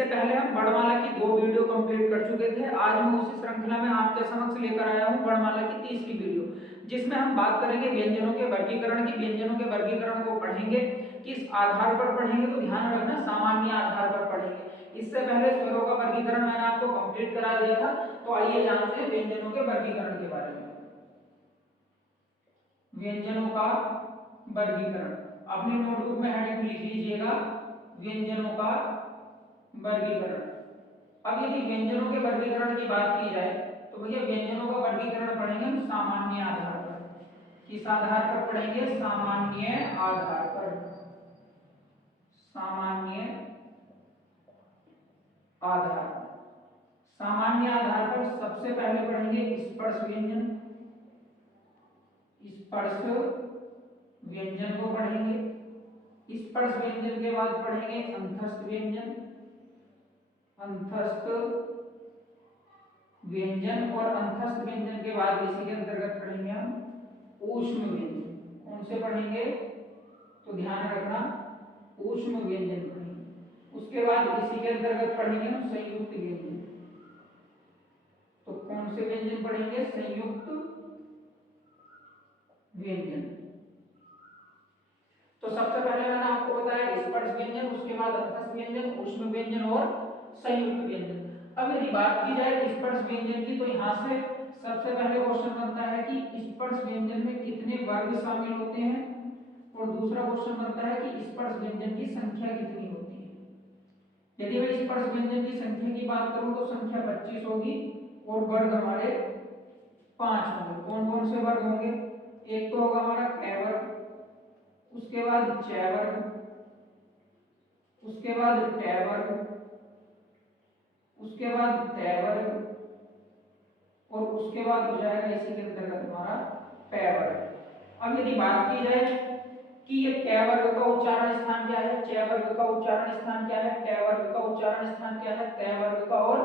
इससे पहले हम वर्णमाला की 2 वीडियो कंप्लीट कर चुके थे। आज मैं उसी श्रृंखला में आपके समक्ष लेकर आया हूं वर्णमाला की तीसरी वीडियो, जिसमें हम बात करेंगे व्यंजनों के वर्गीकरण की। व्यंजनों के वर्गीकरण को पढ़ेंगे, किस आधार पर पढ़ेंगे, तो ध्यान रखना सामान्य आधार पर पढ़ेंगे। इससे पहले स्वरों का वर्गीकरण मैंने आपको कंप्लीट करा दिया था। तो आइए जानते हैं व्यंजनों के वर्गीकरण के बारे में। व्यंजनों का वर्गीकरण अपनी नोटबुक में हेडिंग लिख लीजिएगा, व्यंजनों का वर्गीकरण। अब यदि व्यंजनों के वर्गीकरण की बात की जाए तो भैया व्यंजनों का वर्गीकरण पढ़ेंगे हम सामान्य आधार पर। किस आधार पर पढ़ेंगे? सामान्य आधार पर। सामान्य आधार सामान्य आधार पर सबसे पहले पढ़ेंगे स्पर्श व्यंजन। स्पर्श व्यंजन को पढ़ेंगे। स्पर्श व्यंजन के बाद पढ़ेंगे अंतस्थ व्यंजन। अंतस्थ व्यंजन और अंतस्थ व्यंजन के बाद इसी के अंतर्गत पढ़ेंगे हम ऊष्म व्यंजन। कौन से पढ़ेंगे? तो ध्यान रखना ऊष्म व्यंजन पढ़ेंगे। उसके बाद इसी के अंतर्गत पढ़ेंगे हम संयुक्त व्यंजन। तो कौन से व्यंजन पढ़ेंगे? संयुक्त व्यंजन। तो सबसे पहले मैंने आपको बताया स्पर्श व्यंजन, उसके बाद अंतस्थ व्यंजन, ऊष्म व्यंजन और संयुक्त व्यंजन। अब यदि बात की जाए स्पर्श व्यंजन की, तो यहाँ से सबसे पहले क्वेश्चन बनता है कि स्पर्श व्यंजन में कितने वर्ग शामिल होते हैं, और दूसरा क्वेश्चन बनता है कि स्पर्श व्यंजन की संख्या कितनी होती है। यदि मैं स्पर्श व्यंजन की संख्या की बात करूं तो संख्या 25 होगी और वर्ग हमारे 5 होंगे। कौन कौन से वर्ग होंगे? एक तो होगा हमारा क वर्ग, उसके बाद च वर्ग, उसके बाद ट वर्ग, उसके बाद त वर्ग, और उसके बाद हो जाएगा इसी के अंतर्गत हमारा प वर्ग। अब यदि बात की जाए कि ये क वर्ग का उच्चारण स्थान क्या है, च वर्ग का उच्चारण स्थान क्या है, ट वर्ग का उच्चारण स्थान क्या है, त वर्ग का और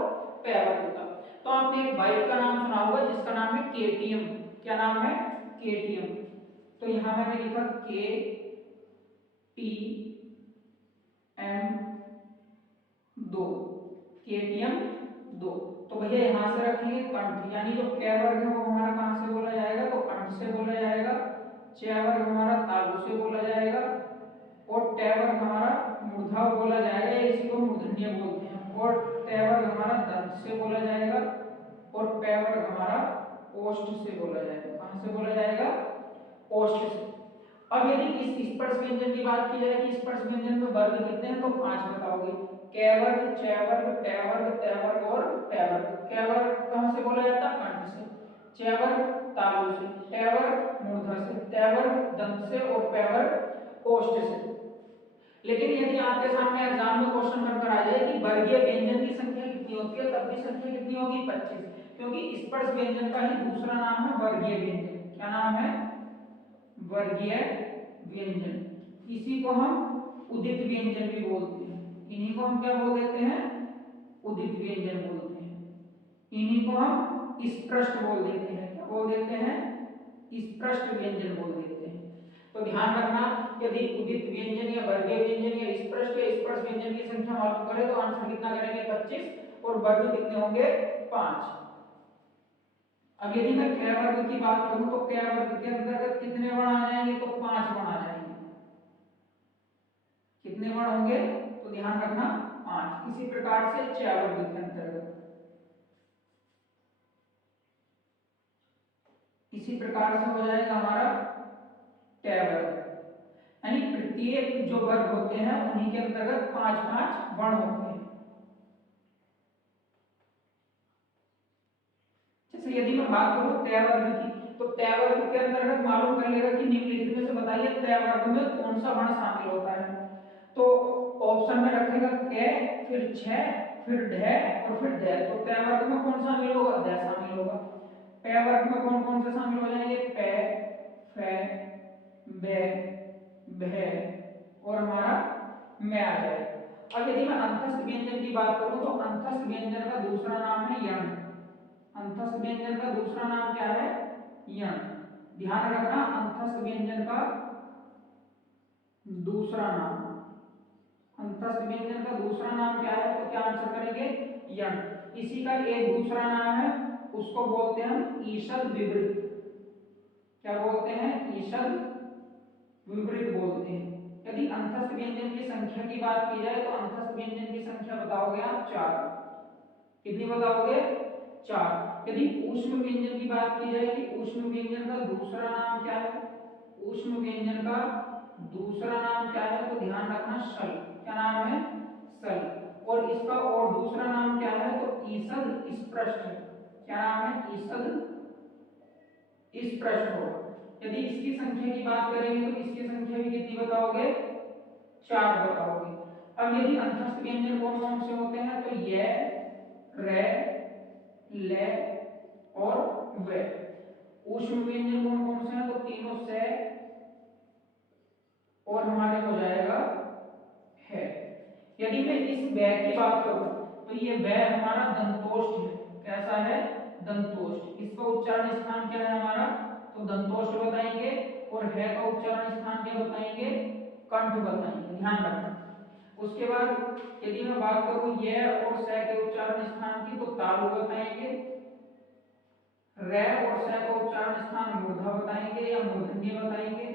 प वर्ग का, तो आपने एक बाइक का नाम सुना होगा जिसका नाम है केटीएम। क्या नाम है? केटीएम। तो यहां मैंने लिखा के टी एम 2, केटीएम 2। तो भैया यहां से रखेंगे कंठ, यानी जो क वर्ग है वो हमारा कहां से बोला जाएगा? तो कंठ से बोला जाएगा। च वर्ग हमारा तालु से बोला जाएगा, और ट वर्ग हमारा मूर्धा बोला जाएगा, इसी को मूर्धन्य बोलते हैं, और त वर्ग हमारा दंत से बोला जाएगा, और प वर्ग हमारा ओष्ठ से बोला जाएगा। कहां से बोला जाएगा? ओष्ठ से। अब यदि इस स्पर्श व्यंजन की बात की जाए कि स्पर्श व्यंजन में वर्ग कितने हैं, तो 5 बताओगे। क वर्ग, च वर्ग, ट वर्ग, त वर्ग और प वर्ग। क वर्ग कहां से बोला जाता है? कंठ से। च वर्ग तालु से, ट वर्ग मूर्धा से, त वर्ग दंत से, और प वर्ग ओष्ठ से। लेकिन यदि आपके सामने एग्जाम में क्वेश्चन बनकर आ जाए कि वर्गीय व्यंजन की संख्या कितनी होती है, तब भी संख्या कितनी होगी? 25, क्योंकि स्पर्श व्यंजन का ही दूसरा नाम है वर्गीय व्यंजन। क्या नाम है? वर्गीय व्यंजन। इसी को हम उदित व्यंजन भी बोलते हैं। इन्हीं को हम क्या बोल देते हैं? उदित व्यंजन बोलते हैं। इन्हीं को हम स्पष्ट बोल देते हैं। क्या बोल देते हैं? स्पष्ट व्यंजन बोल देते हैं। तो ध्यान रखना, यदि उदित व्यंजन या वर्गीय व्यंजन या स्पष्ट या स्पर्श व्यंजन की संख्या मालूम करें तो आंसर कितना करेंगे? 25, और वर्ग कितने होंगे? 5। अब यदि मैं क वर्ग की बात करूं तो क वर्ग के अंतर्गत कितने वर्ण आ जाएंगे? तो 5 वर्ण आ जाएंगे। कितने वर्ण होंगे? तो ध्यान रखना 5। इसी प्रकार से च वर्ग के अंतर्गत, इसी प्रकार से हो जाएगा हमारा ट वर्ग। यानी प्रत्येक जो वर्ग होते हैं उन्हीं के अंतर्गत 5-5 वर्ण होते हैं। जैसे यदि मैं बात करूं त वर्ग की, तो त वर्ग के अंतर्गत मालूम कर लेगा कि निम्नलिखित में से बताइए त वर्ग में कौन सा वर्ण शामिल होता है। तो ऑप्शन में रखेगा क, फिर छ, फिर ढ और फिर द। तो त वर्ग में कौन शामिल होगा? द शामिल होगा। प वर्ग में कौन कौन से शामिल हो जाएंगे? प, फ, ब, भ और हमारा मैं आ जाएगा। अब यदि मैं अंतस्थ व्यंजन की बात करूं तो अंतस्थ व्यंजन का दूसरा नाम है यण। अंतस्थ व्यंजन का दूसरा नाम क्या है? यण। ध्यान रखना, अंतस्थ व्यंजन का दूसरा नाम, अंतस्थ व्यंजन का दूसरा नाम क्या है, तो क्या आंसर करेंगे, यंड। इसी का एक दूसरा नाम है, उसको बोलते हैं हम ईषद विवृत। क्या बोलते हैं, ईषद विपरीत बोलते हैं। यदि अंतस्थ व्यंजन की संख्या की बात की जाए तो अंतस्थ व्यंजन की संख्या बताओगे आप 4। कितनी बताओगे, 4। यदि ऊष्म व्यंजन की बात की जाए कि ऊष्म व्यंजन का दूसरा नाम क्या है, ऊष्म व्यंजन का दूसरा नाम क्या है, तो ध्यान रखना सल। क्या नाम है, सल। और इसका और दूसरा नाम क्या है, तो ईषद स्पृष्ट। क्या नाम है, ईषद स्पृष्ट होगा। यदि इसकी संख्या की बात करेंगे तो इसकी संख्या भी कितनी बताओगे, 4 बताओगे। अब यदि अंतस्थ व्यंजन कौन कौन से होते हैं, तो ये, रे, ले और वे। ऊष्म व्यंजन कौन कौन से हैं, तो तीनों से और हमारे हो जाएगा है। यदि मैं इस वे की बात करूं तो ये वे हमारा दंतोष्ठ है। कैसा है, दंतोष्ठ। इसका उच्चारण स्थान क्या है हमारा, तो दंतोष्ठ बताएंगे। और है का उच्चारण स्थान क्या बताएंगे, कंठ बताएंगे, ध्यान रखना। उसके बाद यदि मैं बात करूं ये और से के उच्चारण स्थान की, तो तालु बताएंगे। रे और से का उच्चारण स्थान मूर्धा बताएंगे या मूर्धन्य बताएंगे।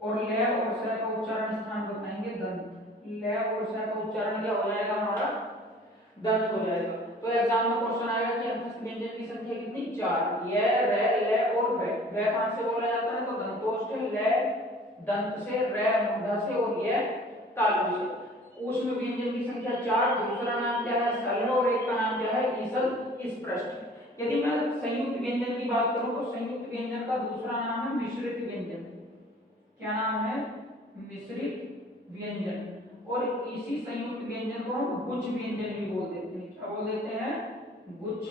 और ले और से का उच्चारण स्थान बताएंगे दंत। ले और से का उच्चारण क्या हो जाएगा हमारा, दंत हो जाएगा। तो एग्जाम में क्वेश्चन आएगा कि अंतस्थ व्यंजन की संख्या कितनी, 4। ये, रे, ले और वे। वे कहां से बोला जाता है, तो दंतोष्ठ, ले दंत से, रे मूर्धा से और ये तालु से। ऊष्म व्यंजन की संख्या 4। दूसरा नाम क्या है, सल है। और एक का नाम क्या है, ईषद स्पृष्ट। यदि मैं संयुक्त व्यंजन की बात करूं तो संयुक्त व्यंजन का दूसरा नाम है मिश्रित व्यंजन। क्या नाम है, मिश्रित व्यंजन। और इसी संयुक्त व्यंजन को हम गुच्छ व्यंजन भी बोल देते हैं। क्या बोल देते हैं, गुच्छ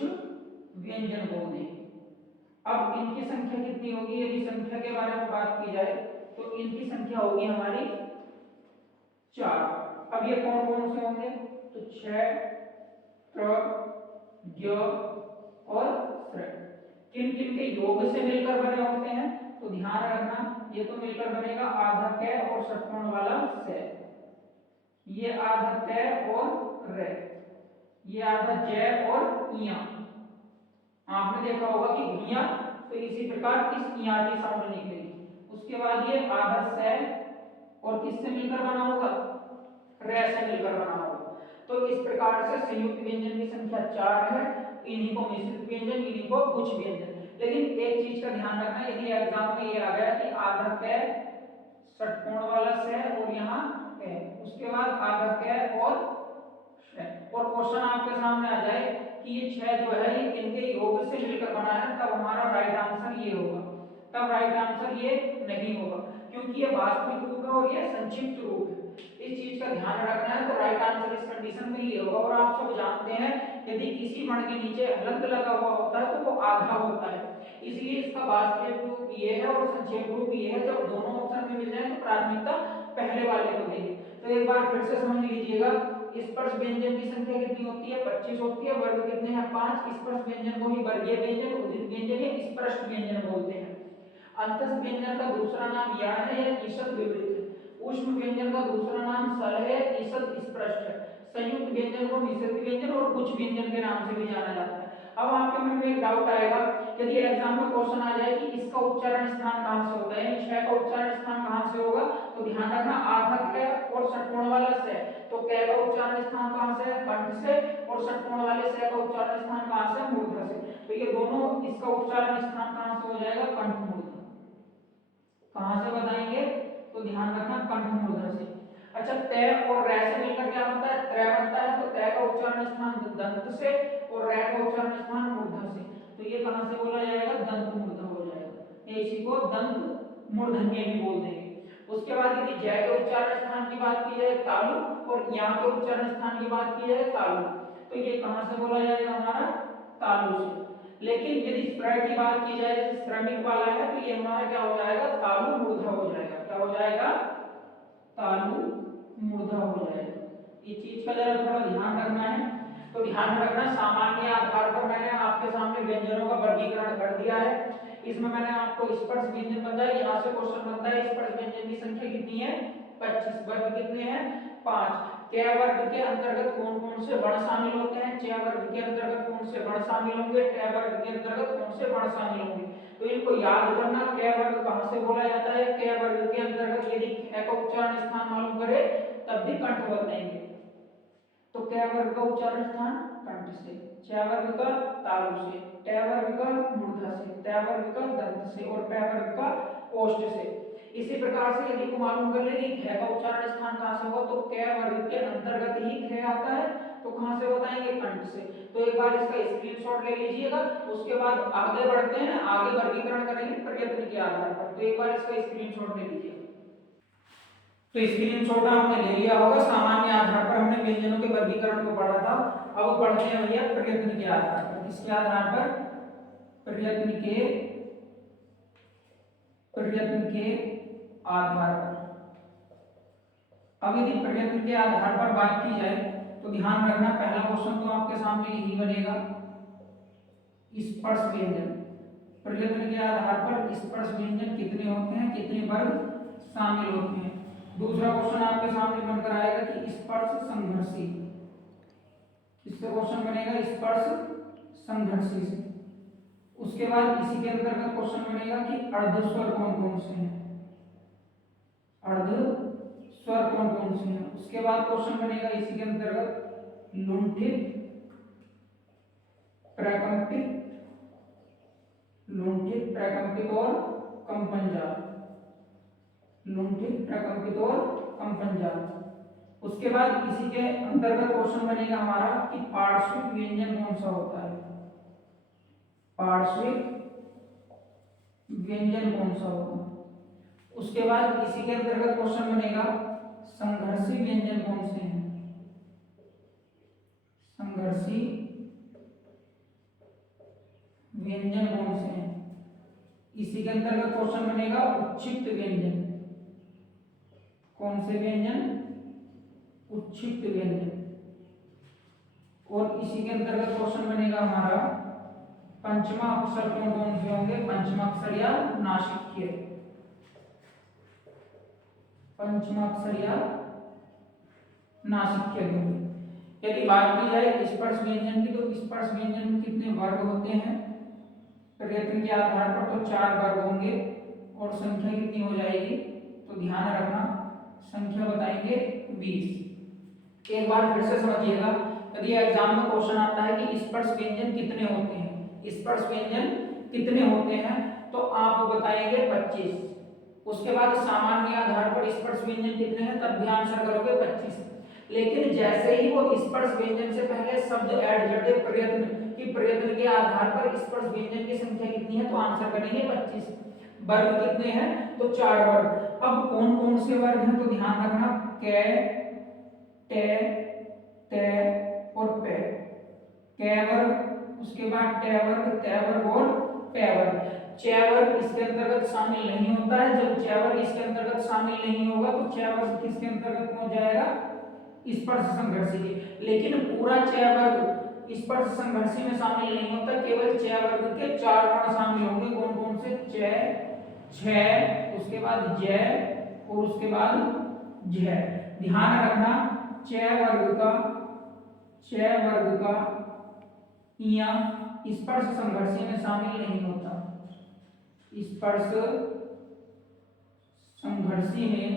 व्यंजन बोल देंगे। अब इनकी संख्या कितनी होगी, यदि संख्या के बारे में बात की जाए तो इनकी संख्या होगी हमारी 4। अब ये कौन कौन से होंगे, तो छ, त्र, ज्ञ और श्र। किन किन के योग से मिलकर बने होते हैं, तो ध्यान रखना ये तो मिलकर बनेगा आधा कै और षटकोण वाला से। ये आधा तै और रे। ये आधा जय और इया। आपने देखा होगा कि घिया, तो इसी प्रकार इस इया की साउंड निकलेगी। उसके बाद ये आधा से और किससे मिलकर बना होगा, रे से मिलकर बना होगा। तो इस प्रकार से संयुक्त व्यंजन की संख्या 4 है। इन्हीं को मिश्रित व्यंजन, इन्हीं को गुच्छ व्यंजन। लेकिन एक चीज का ध्यान रखना, यदि एग्जाम में ये आ गया कि आधा कै षटकोण वाला से और यहाँ है, उसके बाद आधा कै और क्वेश्चन आपके सामने आ जाए कि ये 6 जो है ये किनके योग से मिलकर बना है, तब हमारा राइट आंसर ये होगा। तब राइट आंसर ये नहीं होगा, क्योंकि ये वास्तविक रूप है और ये संक्षिप्त रूप है। इस चीज का ध्यान रखना है। तो राइट आंसर इस कंडीशन में ये होगा। और आप सब जानते हैं यदि किसी वर्ण के नीचे हलंत लगा हुआ होता है तो वो आधा होता है। इसलिए इसका वास्तविक रूप ये है और संक्षेप रूप ये है। जब दोनों ऑप्शन में मिल जाए तो प्राथमिकता पहले वाले को देंगे। तो एक बार फिर से समझ लीजिएगा, स्पर्श व्यंजन की संख्या कितनी होती है, 25 होती है। वर्ग कितने हैं, 5। स्पर्श व्यंजन को ही वर्गीय व्यंजन, उदित व्यंजन या स्पष्ट व्यंजन बोलते हैं। अंतस्थ व्यंजन का दूसरा नाम या है या ईषद विवृत है। ऊष्म व्यंजन का दूसरा नाम सल है, ईषद स्पष्ट है। संयुक्त व्यंजन को मिश्रित व्यंजन और गुच्छ व्यंजन के नाम से भी जाना जाता है। अब आपके मन में एक डाउट आएगा, यदि एग्जाम में क्वेश्चन आ जाए कि इसका उच्चारण स्थान कहां से होता है, यानी छ का उच्चारण स्थान कहां से होगा, तो ध्यान रखना आधा कै और षटकोण वाला से। तो कै का उच्चारण स्थान कहां से है, कंठ से। और षटकोण वाले से का उच्चारण स्थान कहां से, मूर्धा से। तो ये दोनों, इसका उच्चारण स्थान कहां से हो जाएगा, कंठ मूर्धा। कहां से बताएंगे, तो ध्यान रखना कंठ मूर्धा से। अच्छा, तै और रै से मिलकर क्या बनता है, त्रै बनता है। तो तै का उच्चारण स्थान दंत से और रै का उच्चारण स्थान मूर्धा से। तो ये कहां से बोला जाएगा, दंत मूर्धा हो जाएगा। ये इसी को दंत मूर्धन्य भी बोल देंगे। उसके बाद यदि जय के उच्चारण स्थान की बात की जाए तालु, और या के उच्चारण स्थान की बात की जाए तालु, तो ये कहां से बोला जाएगा हमारा, तालु से। लेकिन यदि स्वर की बात की जाए, जैसे श्रमिक वाला है, तो ये हमारा क्या हो जाएगा, तालु मूर्धा हो जाएगा। क्या हो जाएगा, तालु मूर्धा हो जाएगा। इस चीज का जरा थोड़ा ध्यान रखना है। तो ध्यान रखना, सामान्य आधार पर मैंने आपके सामने व्यंजनों का वर्गीकरण कर दिया है। इसमें मैंने आपको स्पर्श व्यंजन बताया, यहाँ से क्वेश्चन बनता है स्पर्श व्यंजन की संख्या कितनी है, 25। वर्ग कितने हैं, 5। क वर्ग के अंतर्गत कौन कौन से वर्ण शामिल होते हैं? च वर्ग के अंतर्गत कौन से वर्ण शामिल होंगे? ट वर्ग के अंतर्गत कौन से वर्ण शामिल होंगे? तो इनको याद करना। क वर्ग कहां से बोला जाता है? क वर्ग के अंतर्गत यदि ख का उच्चारण स्थान मालूम करे तब भी कंठ बताएंगे। तो क वर्ग का उच्चारण स्थान कंठ से, च वर्ग का तालु से, ट वर्ग का मूर्धा से, त वर्ग का दंत से और प वर्ग का ओष्ठ से। इसी प्रकार से यदि को मालूम कर ले कि ख का उच्चारण स्थान कहां से होगा, तो क वर्ग के अंतर्गत ही ख आता है, तो कहां से बताएंगे? कंठ से। तो एक बार इसका स्क्रीनशॉट ले लीजिएगा, उसके बाद आगे बढ़ते हैं, आगे वर्गीकरण करेंगे प्रयत्न के आधार पर। तो एक बार इसका स्क्रीनशॉट ले लीजिए। तो स्क्रीनशॉट आपने ले लिया होगा। सामान्य आधार पर हमने व्यंजनों के वर्गीकरण को पढ़ा था। अब पढ़ते हैं भैया प्रयत्न के आधार पर। किसके आधार पर? प्रयत्न के आधार पर। अब यदि प्रयत्न के आधार पर बात की जाए तो ध्यान रखना, पहला क्वेश्चन तो आपके सामने यही बनेगा, स्पर्श व्यंजन। प्रयत्न के आधार पर स्पर्श व्यंजन कितने होते हैं, कितने वर्ग शामिल होते हैं। दूसरा क्वेश्चन आपके सामने बनकर आएगा कि स्पर्श संघर्षी। इसका क्वेश्चन बनेगा स्पर्श संघर्षी से। उसके बाद इसी के अंतर्गत क्वेश्चन बनेगा कि अर्धस्वर कौन कौन से हैं, अर्धस्वर कौन कौन से हैं। उसके बाद क्वेश्चन बनेगा इसी के अंतर्गत लुंठित, प्रकंपित, लुंठित, प्रकंपित और कंपनजात, लुंठित, प्रकंपित और कंपनजात। उसके बाद इसी के अंतर्गत क्वेश्चन बनेगा हमारा कि पार्श्विक व्यंजन कौन सा होता है, पार्श्विक व्यंजन कौन सा होगा। उसके बाद इसी के अंतर्गत क्वेश्चन बनेगा संघर्षी व्यंजन कौन से हैं, संघर्षी व्यंजन कौन से हैं। इसी के अंतर्गत क्वेश्चन बनेगा उच्छिष्ट व्यंजन, कौन से व्यंजन, उच्छिष्ट व्यंजन। और इसी के अंतर्गत क्वेश्चन बनेगा हमारा पंचमा अक्षर कौन कौन से होंगे, पंचमा अक्षर या नासिक्य, पंचमा अक्षर या नासिक्य होंगे। यदि बात की जाए स्पर्श व्यंजन की, तो स्पर्श व्यंजन में कितने वर्ग होते हैं? प्रयत्न के आधार पर तो 4 वर्ग होंगे और संख्या कितनी हो जाएगी, तो ध्यान रखना संख्या बताएंगे 20। एक बार फिर से समझिएगा, यदि एग्जाम में क्वेश्चन आता है कि स्पर्श व्यंजन कितने होते हैं, स्पर्श व्यंजन कितने होते हैं, तो आप बताएंगे 25। उसके बाद सामान्य आधार पर स्पर्श व्यंजन कितने हैं, तब भी आंसर करोगे 25। लेकिन जैसे ही वो स्पर्श व्यंजन से पहले शब्द ऐड कर दे प्रयत्न कि प्रयत्न के आधार पर स्पर्श व्यंजन की संख्या कितनी है, तो आंसर करेंगे 25। वर्ग कितने हैं, तो 4 वर्ग। अब कौन कौन से वर्ग हैं, तो ध्यान रखना क, टे, ते और पे। क वर्ग, उसके बाद टे वर्ग, ते वर्ग और पे वर्ग। च वर्ग इसके अंतर्गत शामिल नहीं होता है। जब च वर्ग इसके अंतर्गत शामिल नहीं होगा तो च वर्ग किसके अंतर्गत पहुंच जाएगा, स्पर्श संघर्षी के। लेकिन पूरा च वर्ग स्पर्श संघर्षी में शामिल नहीं होता, केवल च वर्ग के 4 वर्ण शामिल होंगे। कौन कौन से? च, छ, उसके बाद ज और उसके बाद झ। ध्यान रखना च वर्ग का इया स्पर्श संघर्षी में शामिल नहीं होता, स्पर्श संघर्षी में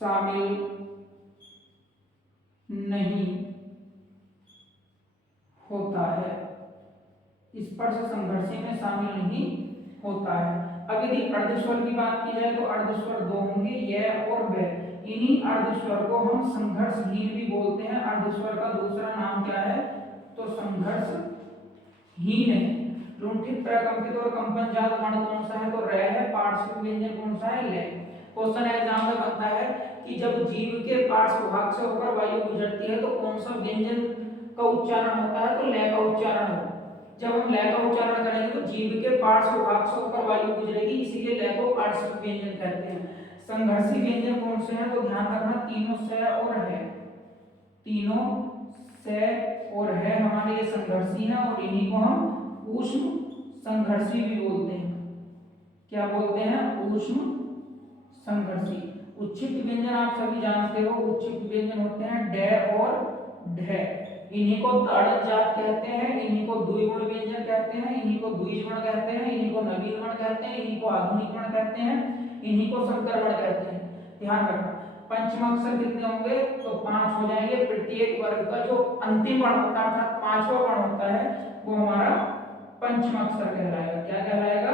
शामिल नहीं होता है, स्पर्श संघर्षी में शामिल नहीं होता है। अब यदि अर्धस्वर की बात की जाए तो अर्धस्वर 2 होंगे, य और ब। इन्हीं अर्धस्वर को हम संघर्षहीन भी बोलते हैं। अर्धस्वर का दूसरा नाम क्या है, तो संघर्षहीन है। लुंठित, प्रकंपित और कंपनजात वर्ण कौन सा है, तो र है। पार्श्विक व्यंजन कौन सा है, ले। क्वेश्चन एग्जाम में बनता है कि जब जीव के पार्श्व भाग से होकर वायु गुजरती है तो कौन सा व्यंजन का उच्चारण होता है, तो ले का उच्चारण होगा। जब हम ले का उच्चारण करेंगे तो जीव के पार्श्व भाग से होकर वायु गुजरेगी, इसीलिए ले को पार्श्विक व्यंजन कहते हैं। संघर्षी व्यंजन कौन से हैं, तो ध्यान रखना तीनों से और है, तीनों से और है हमारे ये संघर्षी हैं और इन्हीं को हम ऊष्म संघर्षी भी बोलते हैं। क्या बोलते हैं, ऊष्म संघर्षी। उच्छिष्ट व्यंजन आप सभी जानते हो, उच्छिष्ट व्यंजन होते हैं डे और ढे। इन्हीं को ताड़न जात कहते हैं, इन्हीं को द्विगुण व्यंजन कहते हैं, इन्हीं को द्विजवर्ण कहते हैं, इन्हीं को नवीन वर्ण कहते हैं, इन्हीं को आधुनिक वर्ण कहते हैं, इन्हीं को संकर वर्ण कहते हैं। ध्यान रखना पंचमाक्षर कितने होंगे, तो 5 हो जाएंगे। प्रत्येक वर्ग का जो अंतिम वर्ण होता है अर्थात पांचवा वर्ण होता है वो हमारा पंचमाक्षर कहलाएगा। क्या कहलाएगा,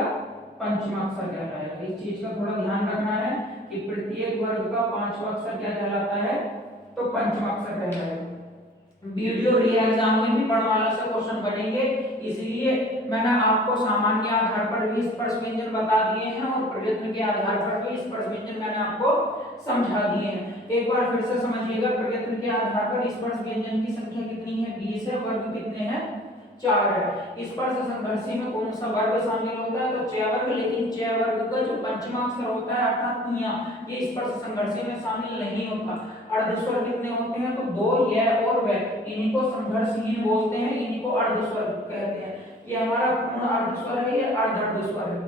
पंचमाक्षर कहलाएगा। इस चीज का थोड़ा ध्यान रखना है कि प्रत्येक वर्ग का पांचवा अक्षर क्या कहलाता है, तो पंचमाक्षर कहलाएगा। वीडियो री एग्जाम में भी वर्णमाला से क्वेश्चन बनेंगे, इसलिए मैंने आपको सामान्य आधार पर भी स्पर्श व्यंजन बता दिए हैं और प्रयत्न के आधार पर भी स्पर्श व्यंजन मैंने आपको समझा दिए हैं। एक बार फिर से समझिएगा, प्रयत्न के आधार पर स्पर्श व्यंजन की संख्या कितनी है, 20 है। वर्ग कितने हैं, 4 है। स्पर्श संघर्षी में कौन सा वर्ग शामिल होता है, तो च वर्ग। लेकिन च वर्ग का जो पंचमाक्षर होता है अर्थात ञ, ये स्पर्श संघर्षी में शामिल नहीं होता। अर्धस्वर कितने होते हैं, तो 2 य और व। इन्हीं को संघर्षहीन बोलते हैं, इन्हीं को अर्धस्वर कहते हैं। ये हमारा पूर्ण अर्धस्वर है, ये अर्ध अर्धस्वर है।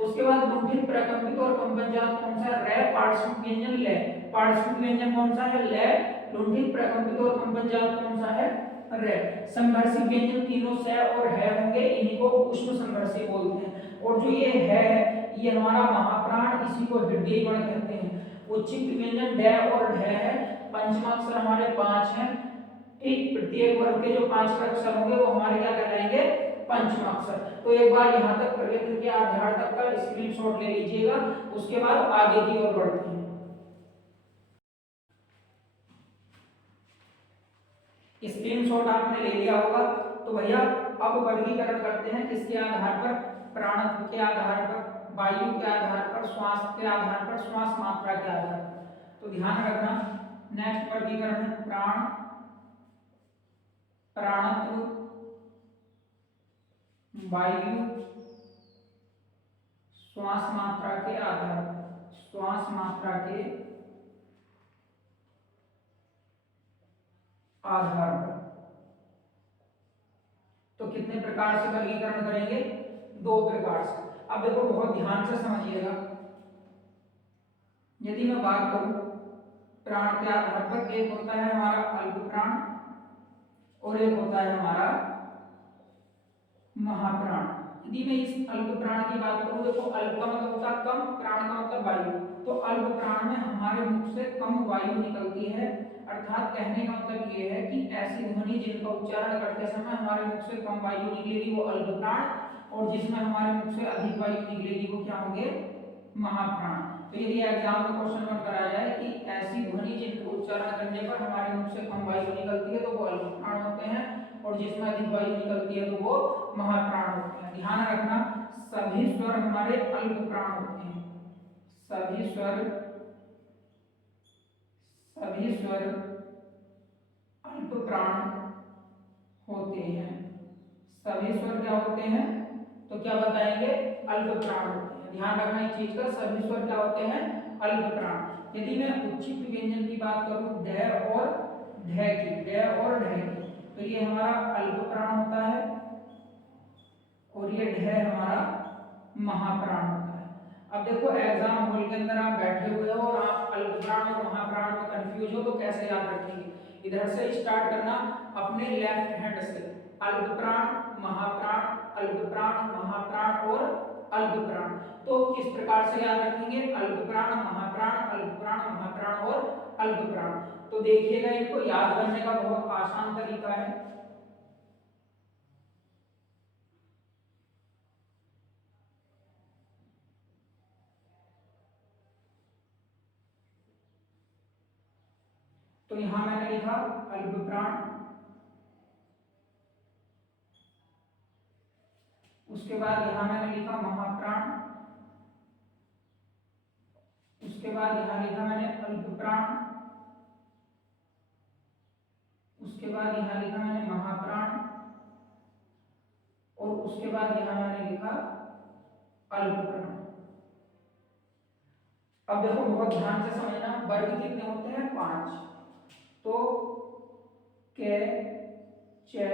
उसके बाद लुंठित, प्रकंपित और कंपनजात कौन सा है, रे। पार्श्विक व्यंजन ले। पार्श्विक व्यंजन कौन सा है, ले। लुंठित, प्रकंपित और कंपनजात कौन सा है, रे। संघर्षी व्यंजन तीनों से और है होंगे, इन्हीं को उष्म संघर्षी बोलते हैं। और जो ये है ये हमारा महाप्राण, इसी को हृदय वर्ण कहते हैं। उच्चिष्ट व्यंजन डे और ढे है। पंचमाक्षर हमारे 5 हैं। ठीक, प्रत्येक वर्ग के जो 5 अक्षर होंगे वो हमारे क्या कहलाएंगे, पंचमाक्षर। तो एक बार यहाँ तक प्रयत्न के आधार तक का स्क्रीनशॉट ले लीजिएगा, उसके बाद आगे की ओर बढ़ते हैं। स्क्रीनशॉट आपने ले लिया होगा, तो भैया अब वर्गीकरण करते हैं किसके आधार पर, प्राणत्व के आधार पर, वायु के आधार पर, श्वास के आधार पर, श्वास मात्रा के आधार पर। तो ध्यान रखना, नेक्स्ट वर्गीकरण है प्राण, प्राणत्व, वायु, श्वास मात्रा के आधार पर, श्वास मात्रा के आधार पर। तो कितने प्रकार से वर्गीकरण करेंगे, 2 प्रकार से। अब देखो बहुत ध्यान से समझिएगा, यदि मैं बात करूं प्राण के आधार पर, एक होता है हमारा अल्प प्राण और एक होता है हमारा महाप्राण। यदि मैं इस अल्प प्राण की बात करूं, देखो अल्प का मतलब होता है कम, प्राण का मतलब वायु। तो अल्प प्राण में हमारे मुख से कम वायु निकलती है, अर्थात कहने का मतलब ये है कि ऐसी ध्वनि जिनका उच्चारण करते समय हमारे मुख से कम वायु निकलेगी वो अल्प प्राण, और जिसमें हमारे मुख से अधिक वायु निकलेगी वो क्या होंगे, महाप्राण। तो यदि एग्जाम में क्वेश्चन में कराया जाए कि ऐसी ध्वनि जिनका उच्चारण करने पर हमारे मुख से कम वायु निकलती है तो वो अल्प प्राण होते हैं, और जिसमें अधिक वायु निकलती है तो वो महाप्राण होते हैं। ध्यान रखना, सभी स्वर हमारे अल्प प्राण होते हैं। सभी स्वर अल्प प्राण होते हैं। सभी स्वर क्या होते हैं, तो क्या बताएंगे, अल्प प्राण होते हैं। ध्यान रखना इस चीज का, सभी स्वर क्या होते हैं, अल्प प्राण। यदि मैं उच्चिष्ट व्यंजन की बात करूं ढ और ढ की, ढ और ढ की, तो ये हमारा अल्प प्राण होता है और ये ढ हमारा महाप्राण होता है। अब देखो एग्जाम हॉल के अंदर आप बैठे हुए हो और आप अल्प प्राण और महाप्राण में कंफ्यूज हो तो कैसे याद रखेंगे। इधर से स्टार्ट करना अपने लेफ्ट हैंड से, अल्प प्राण, महाप्राण, अल्प प्राण, महाप्राण और अल्प प्राण। तो किस प्रकार से याद रखेंगे, अल्प प्राण, महाप्राण, अल्प प्राण, महाप्राण और अल्प प्राण। तो देखिएगा इनको याद करने का बहुत आसान तरीका है। तो यहां मैंने लिखा अल्प प्राण, उसके बाद यहां मैंने लिखा महाप्राण, उसके बाद यहां लिखा मैंने अल्प प्राण, उसके बाद यहां लिखा मैंने महाप्राण, और उसके बाद यहां मैंने लिखा अल्प प्राण। अब देखो बहुत ध्यान से समझना, वर्ग कितने होते हैं, 5। तो के, चे,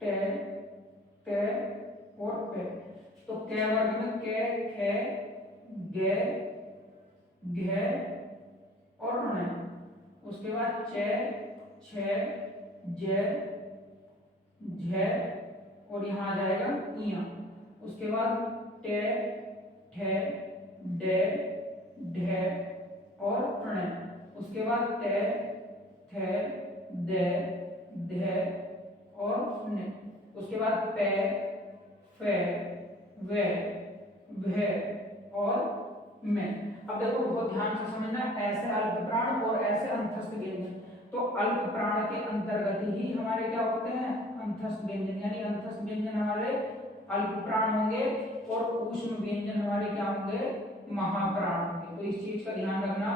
टे, ते और पे। तो के वर्ग में के, खे, गे, घे, उसके बाद च छ ज झ और यहाँ आ जाएगा इया। उसके बाद टे ठे डे ढे और ण। उसके बाद ते थे दे धे और न। उसके बाद पे फे वे भे और में। अब देखो बहुत ध्यान से समझना, ऐसे अल्प प्राण और ऐसे अंतस्थ व्यंजन। तो अल्प प्राण के अंतर्गत ही हमारे क्या होते हैं, अंतस्थ व्यंजन, यानी अंतस्थ व्यंजन हमारे अल्प प्राण होंगे और ऊष्म व्यंजन हमारे क्या होंगे, महाप्राण होंगे। तो इस चीज का ध्यान रखना।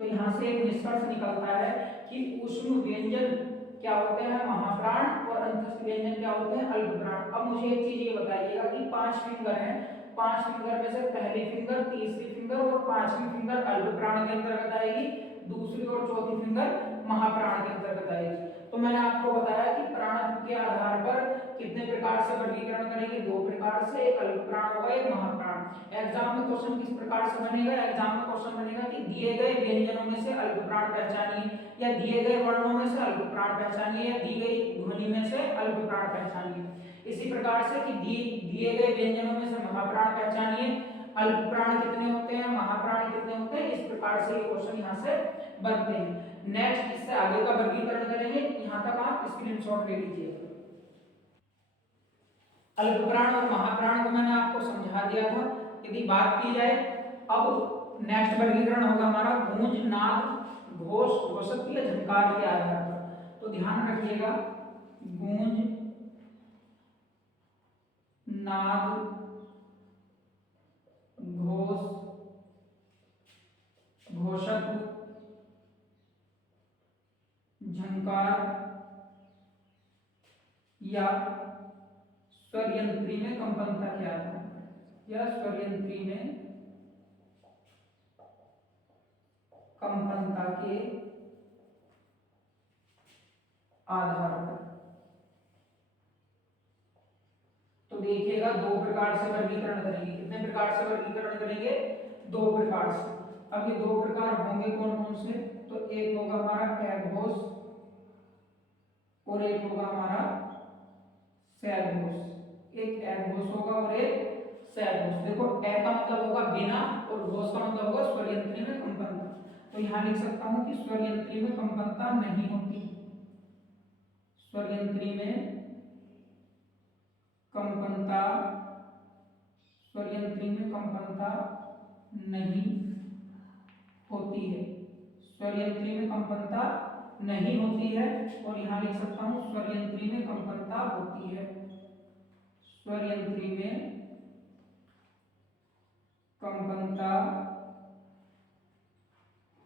तो यहाँ से एक निष्कर्ष निकलता है कि ऊष्म व्यंजन क्या होते हैं, महाप्राण, और अंतस्थ व्यंजन क्या होते हैं, अल्प प्राण। अब मुझे एक चीज ये बताइएगा कि 5 फिंगर हैं, 5 फिंगर में से पहली फिंगर, तीसरी फिंगर और 5वीं फिंगर अल्प प्राण के अंतर्गत आएगी, दूसरी और चौथी फिंगर महाप्राण के अंतर्गत आएगी। तो मैंने आपको बताया कि प्राणत्व के आधार पर कितने प्रकार से वर्गीकरण करेंगे, 2 प्रकार से, एक अल्प प्राण होगा, एक महाप्राण। एग्जाम में क्वेश्चन किस प्रकार से बनेगा, एग्जाम में क्वेश्चन बनेगा कि दिए गए व्यंजनों में से अल्प प्राण पहचानिए, या दिए गए वर्णों में से अल्प प्राण पहचानिए, या दी गई ध्वनि में से अल्प प्राण पहचानिए। इसी प्रकार से कि दिए गए व्यंजनों में से महाप्राण पहचानिए, अल्प प्राण कितने होते हैं, महाप्राण कितने होते हैं, इस प्रकार से ये क्वेश्चन यहाँ से बनते हैं। नेक्स्ट इससे आगे का वर्गीकरण करेंगे, यहाँ तक आप स्क्रीनशॉट ले लीजिए। अल्प प्राण और महाप्राण को मैंने आपको समझा दिया था। यदि बात की जाए, अब नेक्स्ट वर्गीकरण होगा हमारा गूंज, नाद, घोष, घोषक या झंकार के आधार पर। तो ध्यान रखिएगा, गूंज, नाद, घोष, घोषक, झंकार या स्वरयंत्री में कंपनता के आधार पर, या स्वरयंत्री में कंपनता के आधार पर। तो देखिएगा 2 प्रकार से वर्गीकरण करेंगे। कितने प्रकार से वर्गीकरण करेंगे, 2 प्रकार से। अब ये 2 प्रकार होंगे कौन कौन से, तो एक होगा हमारा अघोष और एक होगा हमारा सघोष। एक अघोष होगा और एक सघोष। देखो अ का मतलब होगा बिना और घोष का मतलब होगा स्वरयंत्री में कंपनता। तो यहां लिख सकता हूं कि स्वरयंत्री में कंपनता नहीं होती, स्वरयंत्री में कंपनता, स्वरयंत्री में कंपनता नहीं होती है, स्वरयंत्री में कंपनता नहीं होती है। और यहां लिख सकता हूं स्वरयंत्री में कंपनता होती है, स्वरयंत्री में कंपनता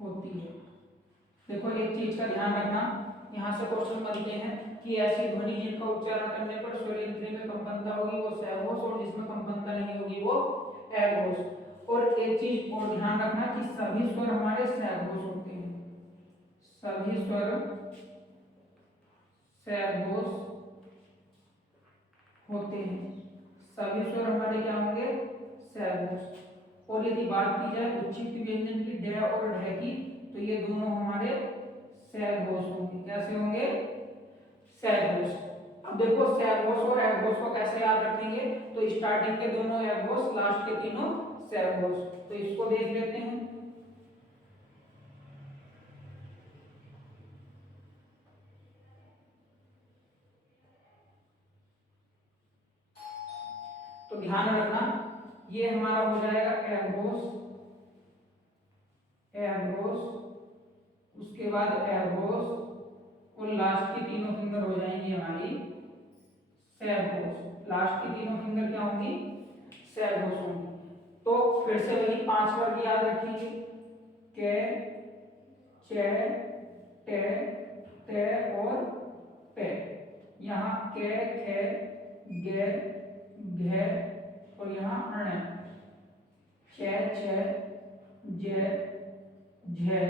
होती है। देखो एक चीज का ध्यान रखना, यहाँ से क्वेश्चन बनते हैं कि ऐसी ध्वनि जिनका उच्चारण करने पर स्वरयंत्री में कंपनता होगी वो सघोष, और जिसमें कंपनता नहीं होगी वो अघोष। और एक चीज और ध्यान रखना कि सभी स्वर हमारे सघोष होते हैं, सभी स्वर सघोष होते हैं, सभी स्वर हमारे क्या होंगे, सघोष। और यदि बात की जाए उच्चित व्यंजन की ड और ढ की, तो ये दोनों हमारे सघोष होंगे। कैसे होंगे, सघोष। अब देखो सघोष और अघोष को कैसे याद रखेंगे, तो स्टार्टिंग के दोनों अघोष, लास्ट के तीनों सघोष। तो इसको देख लेते हैं। तो ध्यान रखना, ये हमारा हो जाएगा अघोष, अघोष, उसके बाद अघोष, और लास्ट की तीनों फिंगर हो जाएंगी हमारी सघोष। लास्ट की तीनों फिंगर क्या होंगी, सघोष होंगी। तो फिर से वही 5 वर्ग याद रखेंगे, के, चे, टे, ते और पे। यहाँ के, खे, गे, घे और यहाँ अण, चे, छे, जे, झे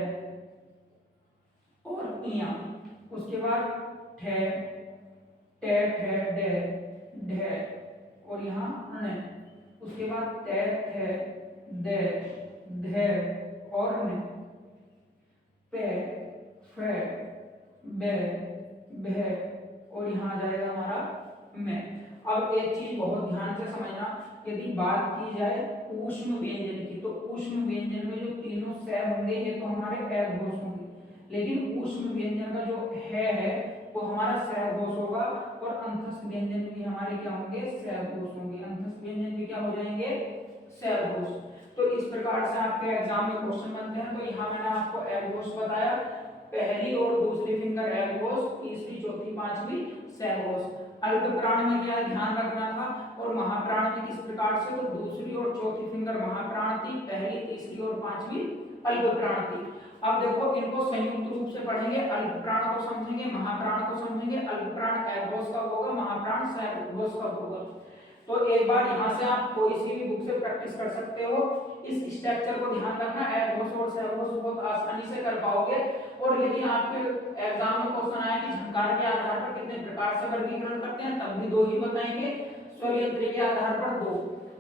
और इया। उसके बाद ठे, टे, ठे, डे, ढे और यहाँ अण। उसके बाद ते, थे, दे, धे और न। पे, फे, बे, बह, और यहाँ आ जाएगा हमारा मैं। अब एक चीज बहुत ध्यान से समझना, यदि बात की जाए ऊष्म व्यंजन की, तो ऊष्म व्यंजन में जो तीनों स होंगे ये तो हमारे ए घोष होंगे, लेकिन ऊष्म व्यंजन का जो है वो हमारा स घोष होगा, और अंतस्थ व्यंजन भी हमारे क्या होंगे, स घोष होंगे। अंतस्थ व्यंजन भी क्या हो जाएंगे, स घोष। तो इस प्रकार से आपके एग्जाम में क्वेश्चन बनते हैं। तो यहाँ मैंने आपको ए घोष बताया, पहली और दूसरी फिंगर ए घोष, तीसरी चौथी पांचवी स घोष। अल्प प्राण में क्या ध्यान रखना था, और महाप्राण में किस प्रकार से, तो दूसरी और चौथी फिंगर महाप्राण थी, पहली तीसरी और पांचवी अल्प प्राण थी। अब देखो इनको संयुक्त रूप से पढ़ेंगे, अल्प प्राण को समझेंगे, महाप्राण को समझेंगे। अल्प प्राण ए घोष कब होगा, महाप्राण स घोष कब होगा। तो एक बार यहाँ से आप कोई सी भी बुक से प्रैक्टिस कर सकते हो। इस स्ट्रक्चर को ध्यान रखना, ए घोष और स घोष बहुत आसानी से कर पाओगे। और यदि आपके एग्जाम में क्वेश्चन आया कि झंकार के आधार पर कितने प्रकार से वर्गीकरण करते हैं, तब भी दो ही बताएंगे, स्वरयंत्र के आधार पर दो।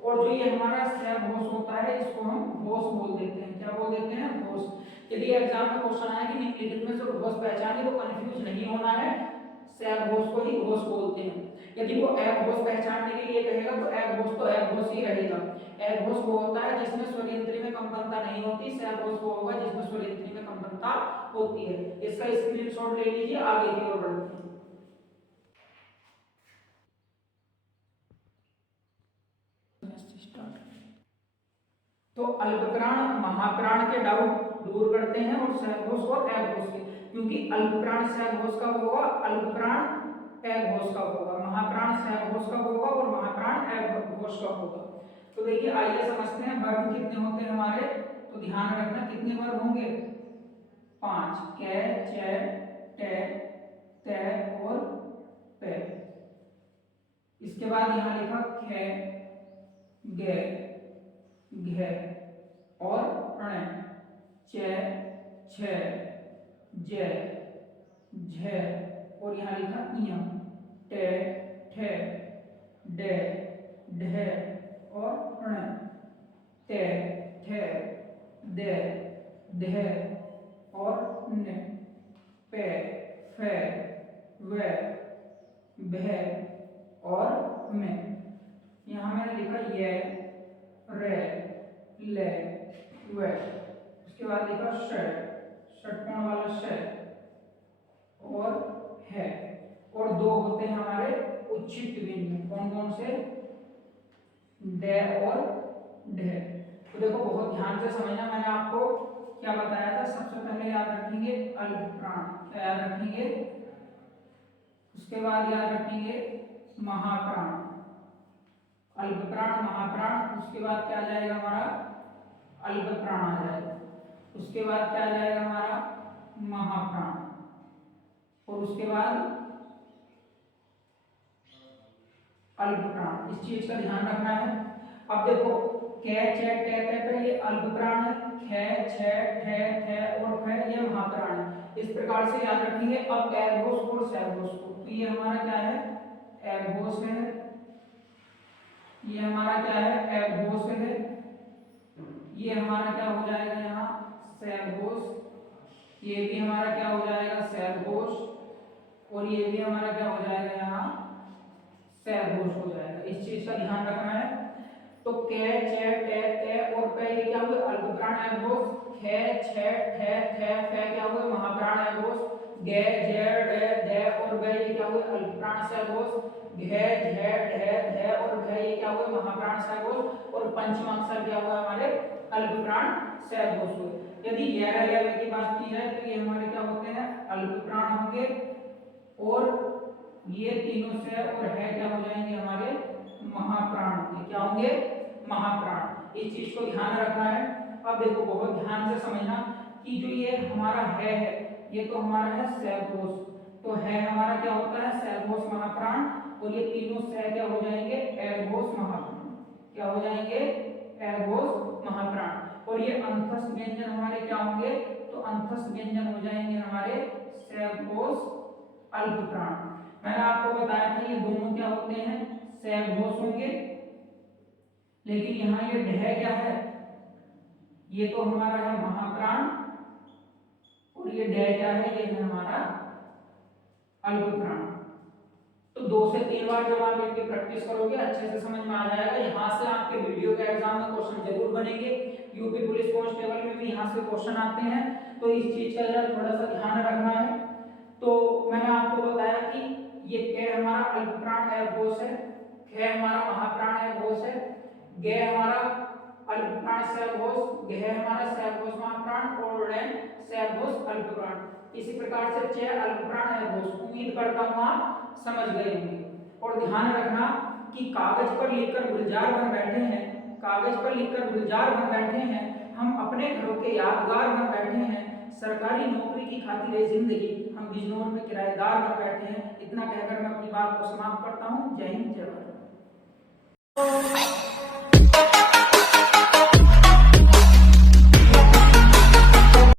और जो ये हमारा स घोष होता है इसको हम घोष बोल देते हैं। क्या बोल देते हैं, घोष। यदि एग्जाम में क्वेश्चन आया कि निम्नलिखित में से घोष पहचानिए, तो कंफ्यूज नहीं होना है, स घोष को ही घोष बोलते हैं। यदि वो ए घोष पहचानने के लिए कहेगा तो ए घोष ही रहेगा। ए घोष वो होता है जिसमें स्वरयंत्र में कंपनता नहीं होती, स घोष वो होगा जिसमें स्वरयंत्र में कंपनता होती है। इसका स्क्रीनशॉट ले लीजिए, आगे की ओर बढ़ते हैं। तो अल्पप्राण महाप्राण के डाउट दूर करते हैं, और स घोष और ए घोष के, क्योंकि अल्पप्राण स घोष कब होगा, अल्पप्राण ए घोष कब होगा, महाप्राण स घोष कब होगा, और महाप्राण ए घोष कब होगा। तो देखिए आइए समझते हैं वर्ग कितने होते हैं हमारे। तो ध्यान रखना कितने वर्ग होंगे, 5, कै, चै, टै, तै और पै। इसके बाद यहाँ लिखा खे, गे, घे और ण, चै, छे, जै, झै, और यहाँ लिखा इयं, टे, ठे, डे, ढे और ण, ते, ठे, दे, ढे और ने, पे, फे, वे, भे और में। यहाँ मैंने लिखा ये, रे, ले, वे। उसके बाद लिखा श, षटकोण वाला श और है। और दो होते हैं हमारे उच्छिष्ट व्यंजन, कौन कौन से, डे और ढे। तो देखो बहुत ध्यान से समझना, मैंने आपको क्या बताया था। सबसे पहले याद रखेंगे अल्पप्राण, क्या याद रखेंगे, उसके बाद याद रखेंगे महाप्राण, अल्पप्राण महाप्राण। उसके बाद क्या आ जाएगा हमारा, अल्पप्राण आ जाएगा। उसके बाद क्या आ जाएगा हमारा, महाप्राण, और उसके बाद अल्पप्राण। इस चीज का ध्यान रखना है। अब देखो कै, चै, टे, ते, पे ये अल्पप्राण है, खे, छे, ठे, थे और फे ये महाप्राण है। इस प्रकार से याद रखेंगे। अब ए घोष और स घोष को, तो ये हमारा क्या है, ए घोष है, ये हमारा क्या है, ए घोष है, ये हमारा क्या हो जाएगा यहाँ स घोष, ये भी हमारा क्या हो जाएगा स घोष, और ये भी हमारा क्या हो जाएगा यहाँ स घोष हो जाएगा। इस चीज का ध्यान रखना है। तो कै, चै, टे, ते और पे ये क्या हुए, अल्पप्राण ए घोष। खे, छे, ठे, थे, फे क्या हुए, महाप्राण ए घोष। गे, जे, डे, धे और बे ये क्या हुए, अल्पप्राण स घोष। घे, झे, ढे, धे और भे ये क्या हुए, महाप्राण स घोष। और पंचम अक्षर क्या हुआ हमारे, अल्पप्राण स घोष हुए। यदि ये की बात की जाए तो ये हमारे क्या होते हैं, अल्पप्राण होंगे, और ये तीनों से और है क्या हो जाएंगे हमारे महाप्राण होंगे। क्या होंगे, महाप्राण। इस चीज को ध्यान रखना है। अब देखो बहुत ध्यान से समझना कि जो ये हमारा है ये तो हमारा है स घोष। तो है हमारा क्या होता है, स घोष महाप्राण, और ये तीनों से क्या हो जाएंगे, ए घोष महाप्राण। क्या हो जाएंगे, ए घोष महाप्राण। और ये अंतस्थ व्यंजन हमारे क्या होंगे, तो अंतस्थ व्यंजन हो जाएंगे हमारे स घोष अल्पप्राण। मैंने आपको बताया था ये दोनों क्या होते हैं, स घोष होंगे, लेकिन यहाँ ये ढह क्या है, ये तो हमारा है महाप्राण, और ये डे क्या है, ये है हमारा अल्पप्राण। तो 2 से 3 बार जब आप इनकी प्रैक्टिस करोगे अच्छे से समझ में आ जाएगा। यहाँ से आपके वीडियो के एग्जाम में क्वेश्चन जरूर बनेंगे, यूपी पुलिस कांस्टेबल में भी यहाँ से क्वेश्चन आते हैं, तो इस चीज का जरा थोड़ा सा ध्यान रखना है। तो मैंने आपको बताया कि ये क हमारा अल्पप्राण एयरफोर्स है, ख हमारा महाप्राण एयरफोर्स है, ग हमारा अल्पप्राण सेलफोर्स, गह हमारा सेलफोर्स महाप्राण और ण सेलफोर्स अल्पप्राण। इसी प्रकार से 6 अल्पप्राण एयरफोर्स। उम्मीद करता हूं आप समझ गए होंगे। और ध्यान रखना कि कागज पर लिखकर गुलजार बन बैठे हैं, कागज पर लिखकर गुलजार बन बैठे हैं, हम अपने घरों के यादगार बन बैठे हैं, सरकारी नौकरी की खातिर जिंदगी हम बिजनौर में किराएदार बन बैठे हैं। इतना कहकर मैं अपनी बात को समाप्त करता हूं। जय हिंद, जय भारत।